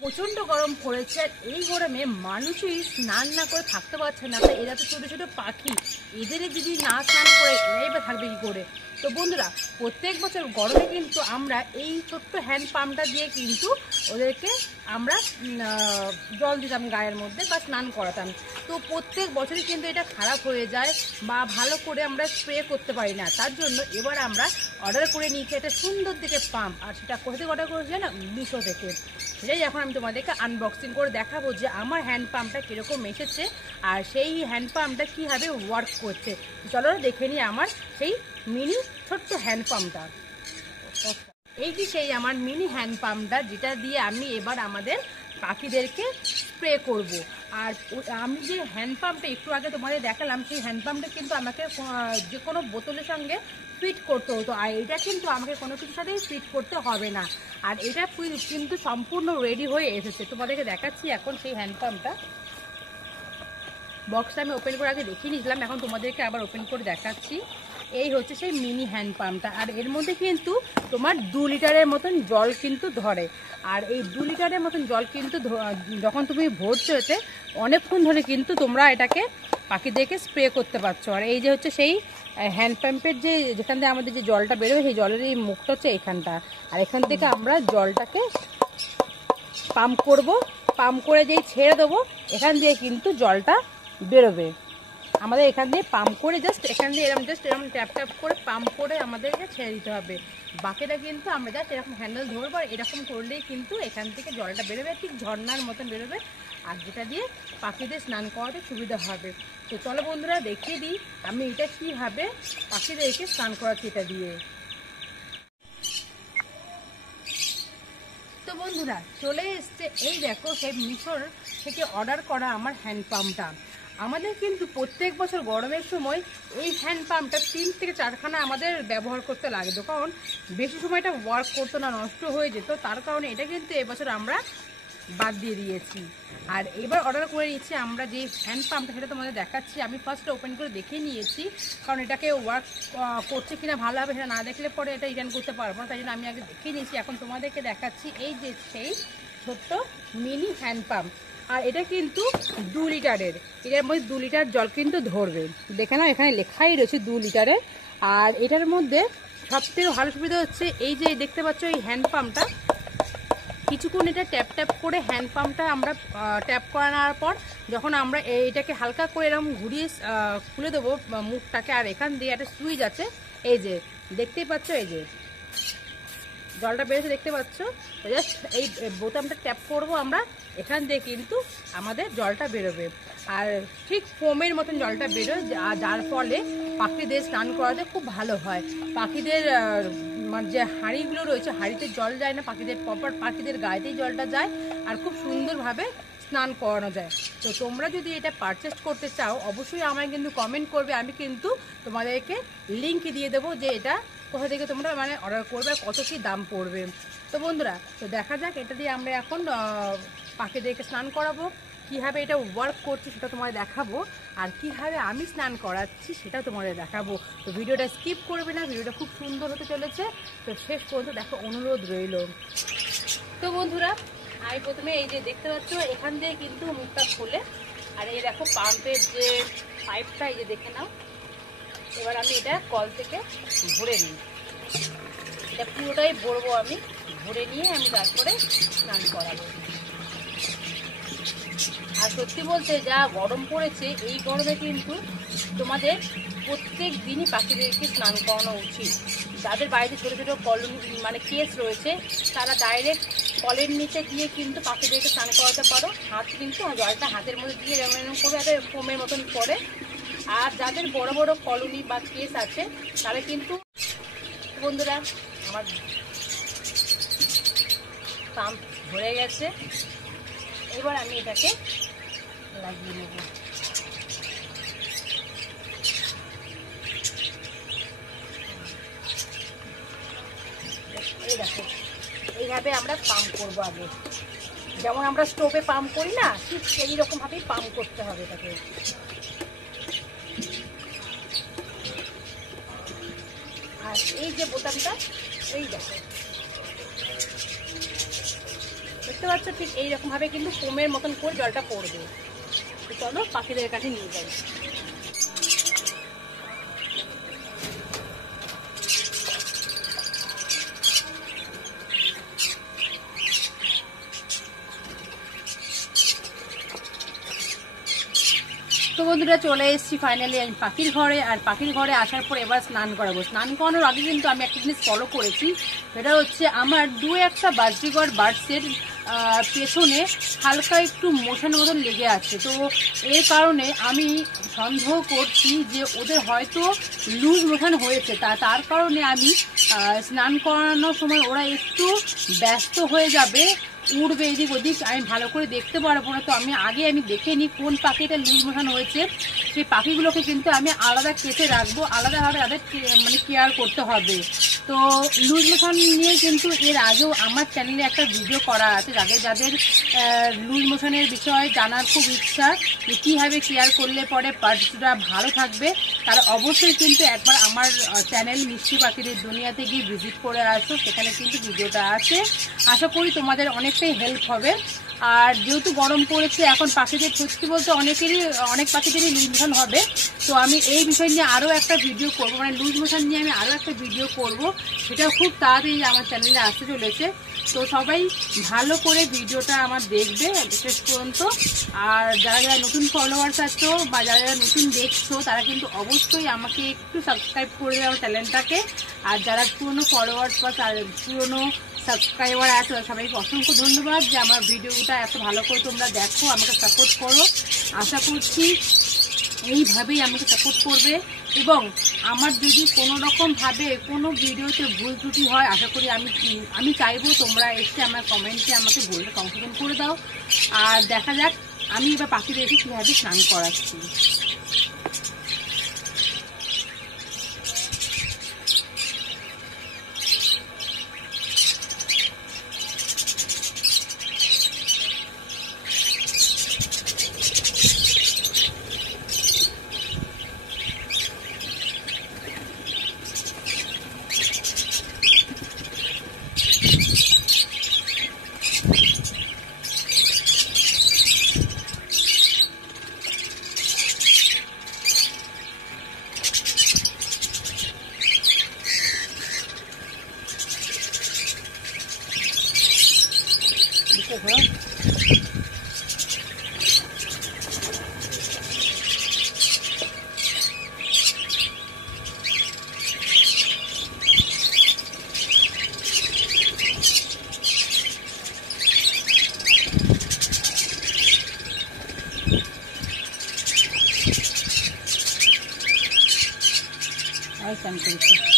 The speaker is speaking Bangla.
প্রচন্ড গরম পড়েছে। এই গরমে মানুষই স্নান না করে থাকতে পারছে না। এরা তো ছোটো ছোটো পাখি, এদের যদি না স্নান করে এরাই বা থাকবে কী করে? তো বন্ধুরা, প্রত্যেক বছর গরমে কিন্তু আমরা এই ছোট্ট হ্যান্ড পাম্পটা দিয়ে কিন্তু ওদেরকে আমরা জল দিতাম গায়ের মধ্যে বা স্নান করাতাম। তো প্রত্যেক বছরই কিন্তু এটা খারাপ হয়ে যায় বা ভালো করে আমরা স্প্রে করতে পারি না। তার জন্য এবার আমরা অর্ডার করে নিয়েছি একটা সুন্দর দিকে পাম্প। আর সেটা কোথা থেকে অর্ডার করেছি না, মিশো থেকে। সেটাই এখন আমি তোমাদেরকে আনবক্সিং করে দেখাবো যে আমার হ্যান্ড পাম্পটা কীরকম এসেছে আর সেই হ্যান্ড পাম্পটা কীভাবে ওয়ার্ক করছে। চলো দেখে নিই আমার সেই মিনি ছোট্ট হ্যান্ড পাম্পটা। এই যে সেই আমার মিনি হ্যান্ড পাম্পটা, যেটা দিয়ে আমি এবার আমাদের পাখিদেরকে স্প্রে করব। আর আমি যে হ্যান্ড পাম্পটা একটু আগে তোমাদের দেখালাম, সেই হ্যান্ড পাম্পটা কিন্তু আমাকে যে কোনো বোতলের সঙ্গে ফিট করতে হতো, আর এটা কিন্তু আমাকে কোনো কিছুর সাথেই ফিট করতে হবে না। আর এটা কিন্তু সম্পূর্ণ রেডি হয়ে এসেছে। তোমাদেরকে দেখাচ্ছি এখন সেই হ্যান্ড পাম্পটা। বক্সটা আমি ওপেন করে আগে দেখিয়ে নিয়েছিলাম, এখন তোমাদেরকে আবার ওপেন করে দেখাচ্ছি। এই হচ্ছে সেই মিনি হ্যান্ড পাম্পটা। আর এর মধ্যে কিন্তু তোমার 2 লিটারের মতন জল কিন্তু ধরে। আর এই 2 লিটারের মতন জল কিন্তু যখন তুমি ভরছো এতে, অনেকক্ষণ ধরে কিন্তু তোমরা এটাকে পাখিদেরকে স্প্রে করতে পারছো। আর এই যে হচ্ছে সেই হ্যান্ড পাম্পের যেখান থেকে আমাদের যে জলটা বেরোবে, সেই জলের এই মুখটা হচ্ছে এইখানটা। আর এখান থেকে আমরা জলটাকে পাম্প করব, পাম্প করে যেই ছেড়ে দেবো, এখান দিয়ে কিন্তু জলটা বেরোবে। আমাদের এখান দিয়ে পাম্প করে জাস্ট এখান দিয়ে এরকম ট্যাপ ট্যাপ করে পাম্প করে আমাদেরকে ছেড়ে দিতে হবে। বাকিটা কিন্তু আমরা জাস্ট এরকম হ্যান্ডেল ধরবো, এরকম করলেই কিন্তু এখান থেকে জলটা বেরোবে, ঠিক ঝর্নার মতন বেরোবে। আর যেটা দিয়ে পাখিদের স্নান করাতে সুবিধা হবে। তো চলো বন্ধুরা, দেখিয়ে দিই আমি এটা কীভাবে পাখিদেরকে স্নান করাচ্ছি এটা দিয়ে। তো বন্ধুরা, চলে এসছে এই দেখো সেই মিশোর থেকে অর্ডার করা আমার হ্যান্ড পাম্পটা। আমাদের কিন্তু প্রত্যেক বছর গরমের সময় এই হ্যান্ড পাম্পটা 3 থেকে 4খানা আমাদের ব্যবহার করতে লাগতো, কারণ বেশি সময়টা ওয়ার্ক করতো না, নষ্ট হয়ে যেত। তার কারণে এটা কিন্তু এবছর আমরা বাদ দিয়ে দিয়েছি। আর এবার অর্ডার করে নিচ্ছি আমরা যে হ্যান্ড পাম্পটা, সেটা তোমাদের দেখাচ্ছি। আমি ফার্স্টে ওপেন করে দেখে নিয়েছি, কারণ এটাকে ওয়ার্ক করছে কিনা ভালোভাবে সেটা না দেখলে পরে এটা রিটার্ন করতে পারবো না, তাই জন্য আমি আগে দেখে নিয়েছি। এখন তোমাদেরকে দেখাচ্ছি এই যে সেই ছোট্ট মিনি হ্যান্ড পাম্প। আর এটা কিন্তু 2 লিটারের, এটার মধ্যে 2 লিটার জল কিন্তু ধরবে। দেখে নাও, এখানে লেখাই রয়েছে 2 লিটারের। আর এটার মধ্যে সবথেকে ভালো সুবিধা হচ্ছে এই যে দেখতে পাচ্ছ এই হ্যান্ড পাম্পটা, কিছুক্ষণ এটা ট্যাপ ট্যাপ করে হ্যান্ড পাম্পটা আমরা ট্যাপ করানোর পর যখন আমরা এইটাকে হালকা করে এরকম ঘুরিয়ে খুলে দেবো মুখটাকে, আর এখান দিয়ে একটা সুইচ আছে, এই যে দেখতেই পাচ্ছ, এই যে জলটা বেরোচ্ছে দেখতে পাচ্ছ। জাস্ট এই বোতামটা ট্যাপ করবো আমরা, এখান দিয়ে কিন্তু আমাদের জলটা বেরোবে। আর ঠিক ফোমের মতন জলটা বেরোয়, যার ফলে পাখিদের স্নান করাতে খুব ভালো হয়। পাখিদের যে হাঁড়িগুলো রয়েছে, হাঁড়িতে জল যায় না, পাখিদের গায়েতেই জলটা যায়, আর খুব সুন্দরভাবে স্নান করানো যায়। তো তোমরা যদি এটা পারচেস করতে চাও, অবশ্যই আমায় কিন্তু কমেন্ট করবে, আমি কিন্তু তোমাদেরকে লিঙ্ক দিয়ে দেবো যে এটা কোথা থেকে তোমরা অর্ডার করবে, কত কী দাম পড়বে। তো বন্ধুরা, তো দেখা যাক এটা দিয়ে আমরা এখন পাখিদেরকে স্নান করাবো। কীভাবে এটা ওয়ার্ক করছে সেটা তোমাদের দেখাবো, আর কীভাবে আমি স্নান করাচ্ছি সেটা তোমাদের দেখাবো। তো ভিডিওটা স্কিপ করবে না, ভিডিওটা খুব সুন্দর হতে চলেছে। তো শেষ পর্যন্ত দেখো, অনুরোধ রইল। তো বন্ধুরা, আমি প্রথমে এই যে দেখতে পাচ্ছ, এখান দিয়ে কিন্তু মুখটা খুলে, আর এই দেখো পাম্পের যে পাইপটা, এই যে দেখে নাও। এবার আমি এটা কল থেকে ভরে নিই, এটা পুরোটাই ভরবো আমি। ভরে নিয়ে আমি তারপরে স্নান করাবো। আর সত্যি বলতে যা গরম পড়েছে, এই গরমে কিন্তু তোমাদের প্রত্যেক দিনই পাখিদেরকে স্নান করানো উচিত। যাদের বাড়িতে ছোটো ছোটো কেস রয়েছে, তারা ডাইরেক্ট কলের নিচে গিয়ে কিন্তু পাখিদেরকে স্নান করাতে পারো। হাত কিন্তু জলটা হাতের মধ্যে দিয়ে এরকম করে যাতে ফোমের মতন পড়ে। আর যাদের বড় বড় কলোনি বা কেস আছে, তারা কিন্তু বন্ধুরা, আমার পাম্প ভরে গেছে। এবার আমি এটাকে লাগিয়ে নেব। এই দেখো, এইভাবে আমরা পাম্প করবো আগে, যেমন আমরা স্টোভে পাম্প করি না, ঠিক সেই রকমভাবেই পাম্প করতে হবে এটাকে। আর এই যে বোতামটা, এই দেখো দেখতে পাচ্ছ ঠিক এইরকমভাবে কিন্তু ফোমের মতন করে জলটা পড়বে। তো চলো পাখিদের কাছে নিয়ে যাই। তো বন্ধুরা চলে এসেছি ফাইনালি আমি পাখির ঘরে। আর পাখির ঘরে আসার পর এবার স্নান করাবো। স্নান করানোর আগে কিন্তু আমি একটা জিনিস ফলো করেছি, সেটা হচ্ছে আমার দু একটা বাজরিগর বার্ডসের পেছনে হালকা একটু মোশান মতন লেগে আছে। তো এর কারণে আমি সন্দেহ করছি যে ওদের হয়তো লুজ মোশান হয়েছে, তার কারণে আমি স্নান করানোর সময় ওরা একটু ব্যস্ত হয়ে যাবে, উড়বে এদিক ওদিক, আমি ভালো করে দেখতে পারবো না। তো আমি দেখে নিই কোন পাখিটা লুজ মোশন হয়েছে। সেই পাখিগুলোকে কিন্তু আমি আলাদা কেটে রাখবো, আলাদাভাবে তাদের মানে কেয়ার করতে হবে। তো লুজ মোশন নিয়ে কিন্তু এর আগেও আমার চ্যানেলে একটা ভিডিও করা আছে। যাদের লুজ মোশনের বিষয়ে জানার খুব ইচ্ছা যে কীভাবে কেয়ার করলে পরে বার্ডসরা ভালো থাকবে, তারা অবশ্যই কিন্তু একবার আমার চ্যানেল মিষ্টি পাখিদের দুনিয়াতে গিয়ে ভিজিট করে আসো, সেখানে কিন্তু ভিডিওটা আছে। আশা করি তোমাদের অনেকটাই হেল্প হবে। আর যেহেতু গরম পড়েছে এখন পাখিদের সত্যি বলতে অনেক পাখিদেরই লুজ মোশন হবে। তো আমি এই বিষয় নিয়ে আরও একটা ভিডিও করবো, মানে লুজ মোশন নিয়ে আমি আরও একটা ভিডিও করব, সেটা খুব তাড়াতাড়ি আমার চ্যানেলে আসতে চলেছে। তো সবাই ভালো করে ভিডিওটা আমার দেখবে শেষ পর্যন্ত। আর যারা নতুন ফলোয়ার্স আছো বা যারা নতুন দেখছো তারা কিন্তু অবশ্যই আমাকে একটু সাবস্ক্রাইব করে দেবে আমার চ্যানেলটাকে। আর যারা পুরনো ফলোয়ার্স বা পুরনো সাবস্ক্রাইবার আছে সবাইকে অসংখ্য ধন্যবাদ যে আমার ভিডিওটা এত ভালো করে তোমরা দেখো, আমাকে সাপোর্ট করো। আশা করছি এইভাবেই আমাকে সাপোর্ট করবে। এবং আমার যদি কোনো রকমভাবে কোনো ভিডিওতে ভুল ত্রুটি হয়, আশা করি আমি চাইবো তোমরা এসে আমার কমেন্টে আমাকে ভুলটা সংশোধন করে দাও। আর দেখা যাক আমি এবার পাখিদেরকে কীভাবে স্নান করাচ্ছি। স্নান করেছে।